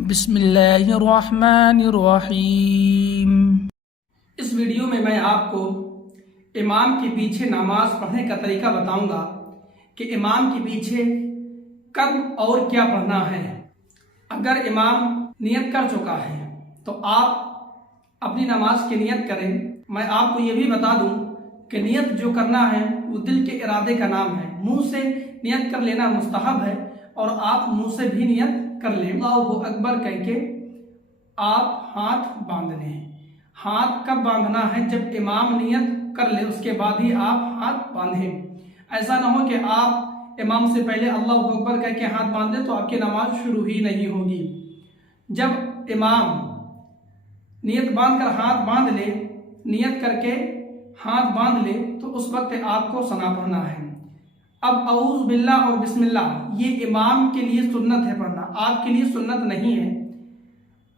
बिस्मिल्लाहिर्रहमानिर्रहीम। इस वीडियो में मैं आपको इमाम के पीछे नमाज पढ़ने का तरीका बताऊंगा कि इमाम के पीछे कब और क्या पढ़ना है। अगर इमाम नियत कर चुका है तो आप अपनी नमाज की नियत करें। मैं आपको ये भी बता दूं कि नियत जो करना है वो दिल के इरादे का नाम है। मुंह से नियत कर लेना मुस्तहब है और आप मुंह से भी नियत कर लें। अल्लाहु अकबर कह के आप हाथ बांध लें। हाथ कब बांधना है? जब इमाम नियत कर ले उसके बाद ही आप हाथ बांधें। ऐसा ना हो कि आप इमाम से पहले अल्लाहु अकबर कह के हाथ बांधें तो आपकी नमाज शुरू ही नहीं होगी। जब इमाम नियत बांध कर हाथ बांध ले, नियत करके हाथ बांध ले, तो उस वक्त आपको सना पढ़ना है। अब औज़ बिल्लाह और बिस्मिल्लाह ये इमाम के लिए सुन्नत है पढ़ना, आपके लिए सुन्नत नहीं है।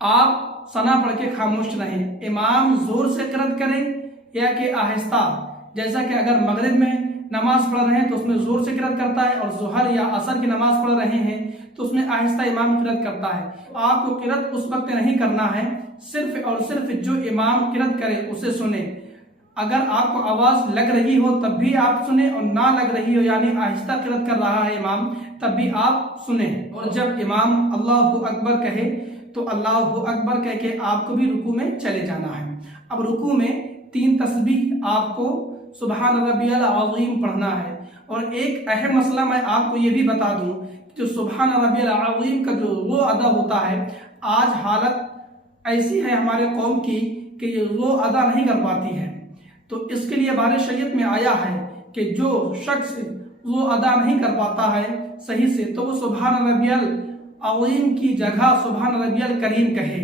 आप सना पढ़ के खामोश रहें। इमाम जोर से क़िरात करें या कि आहिस्ता। जैसा कि अगर मगरिब में नमाज पढ़ रहे हैं तो उसमें जोर से क़िरात करता है और ज़ोहर या असर की नमाज पढ़ रहे हैं तो उसमें आहिस्ता इमाम क़िरात करता है। आपको क़िरात उस वक्त नहीं करना है, सिर्फ और सिर्फ जो इमाम क़िरात करे उसे सुने। अगर आपको आवाज़ लग रही हो तब भी आप सुने और ना लग रही हो यानी आहिस्ता क़िरात कर रहा है इमाम तब भी आप सुने। और जब इमाम अल्लाहु अकबर कहे तो अल्लाहु अकबर कह के आपको भी रुकू में चले जाना है। अब रुकू में 3 तस्बीह आपको सुबहान रब्बियल अज़ीम पढ़ना है। और एक अहम मसला मैं आपको ये भी बता दूं, जो सुबहान रब्बियल अज़ीम का जो वो अदा होता है, आज हालत ऐसी है हमारे कौम की कि ये वो अदा नहीं कर पाती है। तो इसके लिए हमारे शरीयत में आया है कि जो शख्स वो अदा नहीं कर पाता है सही से तो वो सुबहान रब्बियल अज़ीम की जगह सुबहान रब्बियल करीम कहे।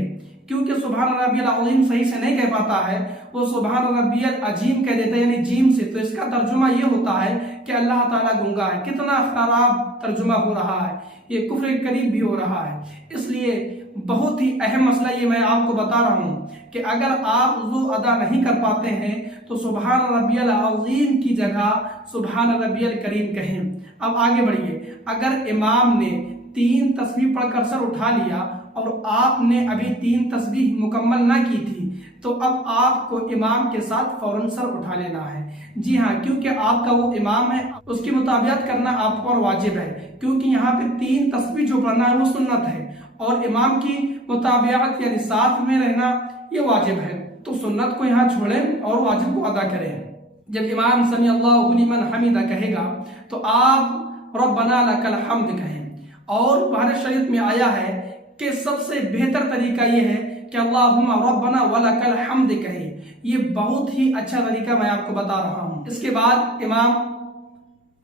क्योंकि सुबहान रब्बियल अज़ीम सही से नहीं कह पाता है, वो सुबहान रब्बियल अजीम कह देता है यानी जीम से। तो इसका तर्जुमा ये होता है कि अल्लाह ताला गूंगा है। कितना खराब तर्जुमा हो रहा है, ये कुफ्र के करीब भी हो रहा है। इसलिए बहुत ही अहम मसला ये मैं आपको बता रहा हूँ कि अगर आप वज़ू अदा नहीं कर पाते हैं तो सुबहान रब्बियल अज़ीम की जगह सुबहान रब्बियल करीम कहें। अब आगे बढ़िए। अगर इमाम ने 3 तस्बीह पढ़कर सर उठा लिया और आपने अभी 3 तस्बीह मुकम्मल ना की थी तो अब आपको इमाम के साथ फौरन सर उठा लेना है। जी हाँ, क्योंकि आपका वो इमाम है, उसकी मुताबियत करना आप पर वाजिब है। क्योंकि यहाँ पे 3 तस्बीह जो पढ़ना है वो सुन्नत है और इमाम की मुताबियत यानी साथ में रहना ये वाजिब है। तो सुन्नत को यहाँ छोड़ें और वाजिब को अदा करें। जब इमाम समी अल्लाहु लिमन हमीदा कहेगा तो आप रब्बना लकल हम्द कहें। और हमारे शरीयत में आया है कि सबसे बेहतर तरीका ये है कि अल्लाहुम्मा रब्बना वलकल हम्द कहे। ये बहुत ही अच्छा तरीका मैं आपको बता रहा हूँ। इसके बाद इमाम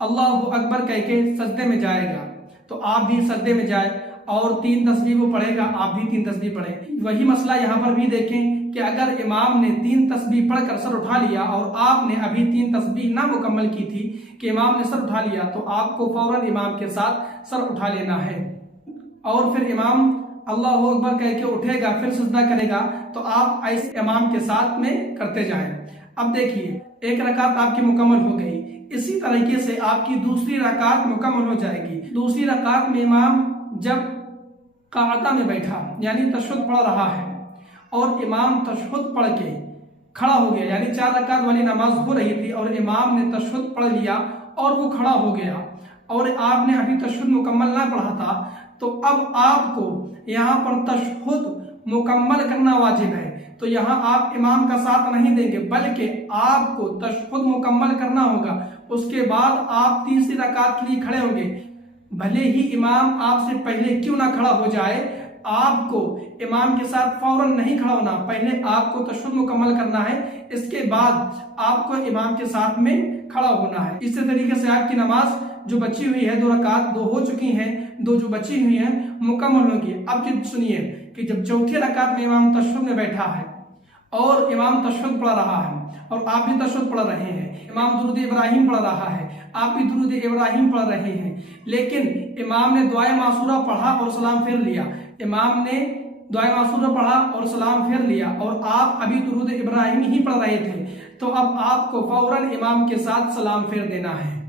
अल्लाहु अकबर कह के सजदे में जाएगा तो आप भी सजदे में जाए और 3 तस्बीह वो पढ़ेगा, आप भी 3 तस्बीह पढ़ें। वही मसला यहाँ पर भी देखें कि अगर इमाम ने 3 तस्बीह पढ़कर सर उठा लिया और आपने अभी 3 तस्बीह ना मुकम्मल की थी कि इमाम ने सर उठा लिया तो आपको फौरन इमाम के साथ सर उठा लेना है। और फिर इमाम अल्लाहु अकबर कह के उठेगा फिर सजदा करेगा तो आप ऐसे इमाम के साथ में करते जाएं। अब देखिए, एक रकात आपकी मुकम्मल हो गई। इसी तरीके से आपकी दूसरी रकात मुकम्मल हो जाएगी। दूसरी रकात में इमाम जब क़ादा में बैठा यानी तशहुद पढ़ रहा है और इमाम तशहुद पढ़ के खड़ा हो गया यानी 4 रकात वाली नमाज हो रही थी और इमाम ने तशहुद पढ़ लिया और वो खड़ा हो गया और आपने अभी तशहुद मुकम्मल ना पढ़ा था तो अब आपको यहाँ पर तशहुद मुकम्मल करना वाजिब है। तो यहाँ आप इमाम का साथ नहीं देंगे बल्कि आपको तशहुद मुकम्मल करना होगा। उसके बाद आप तीसरी रकात के लिए खड़े होंगे। भले ही इमाम आपसे पहले क्यों ना खड़ा हो जाए, आपको इमाम के साथ फौरन नहीं खड़ा होना, पहले आपको तशहुद मुकम्मल करना है, इसके बाद आपको इमाम के साथ में खड़ा होना है। इसी तरीके से आपकी नमाज जो बची हुई है 2 रकात 2 हो चुकी हैं, 2 जो बची हुई हैं मुकम्मल होगी। अब जो सुनिए कि जब चौथी रकात में इमाम तशहुद में बैठा है और इमाम तशहुद पढ़ रहा है और आप भी तशहुद पढ़ रहे हैं, इमाम दुरूद इब्राहिम पढ़ रहा है, आप भी दुरूद इब्राहिम पढ़ रहे हैं, लेकिन इमाम ने दुआए मासूरा पढ़ा और सलाम फेर लिया। इमाम ने दुआए मासूरा पढ़ा और सलाम फेर लिया और आप अभी दुरूद इब्राहिम ही पढ़ रहे थे तो अब आपको फौरन इमाम के साथ सलाम फेर देना है।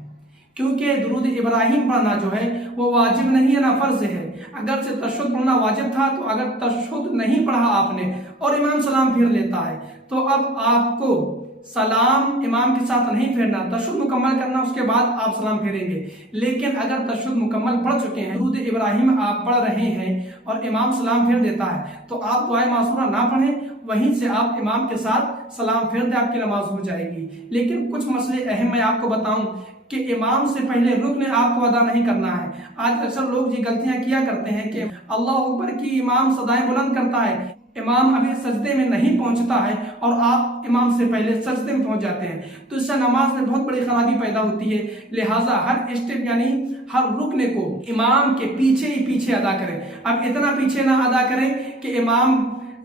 क्योंकि दुरूद इब्राहिम पढ़ना जो है वो वाजिब नहीं है ना फर्ज है। अगर से तशहुद पढ़ना वाजिब था, तो अगर तशहुद नहीं पढ़ा आपने और इमाम सलाम फेर लेता है, तो अब आपको सलाम इमाम के साथ नहीं फेरना, तशहुद मुकम्मल करना, उसके बाद आप सलाम फेरेंगे। लेकिन अगर तशहुद मुकम्मल पढ़ चुके हैं, दुरूद इब्राहिम आप पढ़ रहे हैं और इमाम सलाम फेर देता है, तो आप दुआए मासूरा ना पढ़ें, वहीं से आप इमाम के साथ सलाम फेर दे, आपकी नमाज हो जाएगी। लेकिन कुछ मसले अहम मैं आपको बताऊं कि इमाम से पहले रुक्न आपको अदा नहीं करना है। आज अक्सर लोग ये गलतियां किया करते हैं कि अल्लाह अकबर की इमाम सदाएं बुलंद करता है, इमाम अभी सजदे में नहीं पहुंचता है और आप इमाम से पहले सजदे में पहुंच जाते हैं, तो इससे नमाज में बहुत बड़ी खराबी पैदा होती है। लिहाजा हर स्टेप यानी हर रुकने को इमाम के पीछे ही पीछे अदा करें। अब इतना पीछे ना अदा करें कि इमाम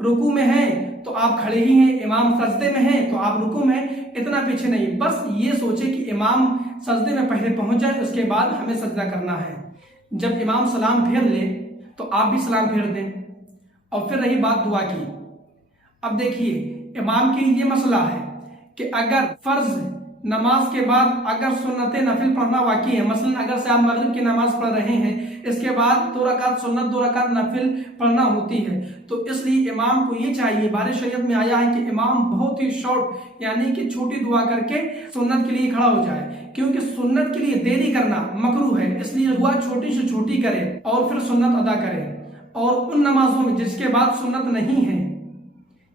रुकू में है तो आप खड़े ही हैं, इमाम सजदे में है तो आप रुकू में हैं, इतना पीछे नहीं। बस ये सोचे कि इमाम सजदे में पहले पहुंच जाए, उसके बाद हमें सजदा करना है। जब इमाम सलाम फेर ले तो आप भी सलाम फेर दें। और फिर रही बात दुआ की, अब देखिए इमाम के ये मसला है कि अगर फर्ज नमाज के बाद अगर सुन्नत नफिल पढ़ना वाकई है, मसलन अगर से आप मगरिब की नमाज पढ़ रहे हैं, इसके बाद 2 रकात सुन्नत 2 रकात नफिल पढ़ना होती है, तो इसलिए इमाम को ये चाहिए, बारिश शरीयत में आया है कि इमाम बहुत ही शॉर्ट यानी कि छोटी दुआ करके सुन्नत के लिए खड़ा हो जाए, क्योंकि सुन्नत के लिए देरी करना मकरूह है। इसलिए दुआ छोटी से छोटी करे और फिर सुन्नत अदा करे। और उन नमाजों में जिसके बाद सुन्नत नहीं है,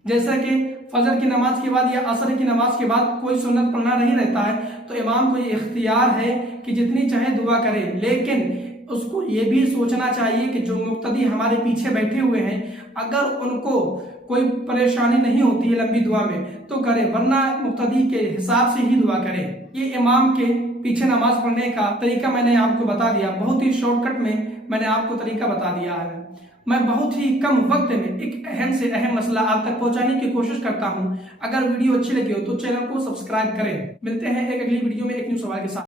जैसा कि फजर की नमाज के बाद या असर की नमाज के बाद कोई सुन्नत पढ़ना नहीं रहता है, तो इमाम को ये इख्तियार है कि जितनी चाहे दुआ करे, लेकिन उसको ये भी सोचना चाहिए कि जो मुक्तदी हमारे पीछे बैठे हुए हैं, अगर उनको कोई परेशानी नहीं होती है लंबी दुआ में तो करे, वरना मुक्तदी के हिसाब से ही दुआ करे। ये इमाम के पीछे नमाज पढ़ने का तरीका मैंने आपको बता दिया, बहुत ही शॉर्टकट में मैंने आपको तरीका बता दिया है। मैं बहुत ही कम वक्त में एक अहम से अहम मसला आप तक पहुंचाने की कोशिश करता हूं। अगर वीडियो अच्छी लगी हो तो चैनल को सब्सक्राइब करें। मिलते हैं एक अगली वीडियो में एक न्यू सवाल के साथ।